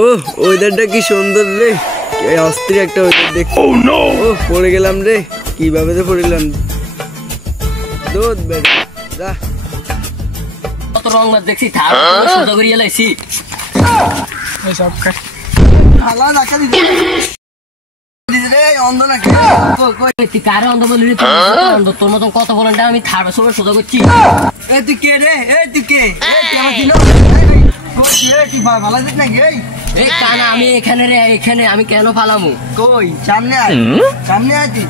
ও ওয়েদারটা কি সুন্দর রে, অস্থির একটা ওয়েদার দেখছি। ও পড়ে গেলাম রে, কিভাবে তো পড়লাম। দুধ বেটা যা, কত রং মাছ দেখছি, থাক সোজা করিয়া লাইছি। এই সব খাই হালা রাখা দিদি রে, অন্ধ নাকি? তুই কারে অন্ধ বলি রে? তোর মতন কত বলেন আমি থাকবে সবাই সোজা করছি। এ তুই কে রে? এ তুই কে? তুই আমার চিনো? তুই ভালো আছিস নাকি? এই কানা আমি এখানে রে, এখানে আমি কেন ফালামু? কই সামনে আয়, সামনে আয় তুই।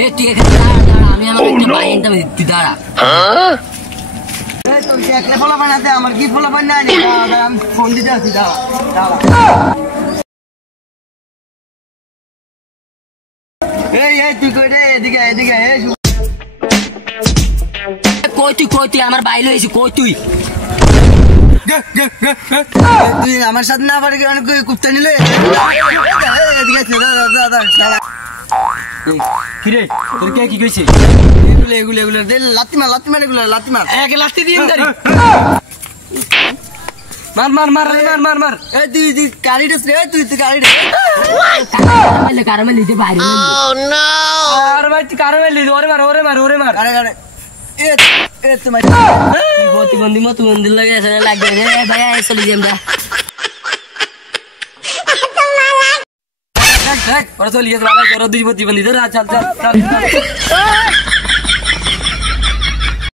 এ তুই এখানে দাঁড়া দাঁড়া, আমি আমার একটা ভাই আনতাম, তুই দাঁড়া। তুই একলা ফলা বানাতে আমার কি ফলা বানা নি? আমি ফোন দিতে আছি, দাঁড়া দাঁড়া। এই এই তুই কই রে? এদিকে এদিকে। কই তুই আমার বাইরে হয়েছি, কই তুই? তুই আমার সাথে না পারে কুত্তা নিলে কিরে তোর কে কি কইছে? এগুলো লাত্তি মার এগুলো লাত্তি মার, এক লাত্তি দিন দাঁড়ি মার মার মার মার মার। এই তুই কারি ড্রেস রে, তুই গাড়ি কারামেল দিতে বাইরে। আর ভাই তুই কারামেল দিতে, ওরে মার। আরে এ তোমার প্রতিবন্ধী মতো মন্দির লাগে লাগবে ভাই, চলে যাই আমরা। ওরা চলে গেছে, দুই প্রতিবন্ধী। চল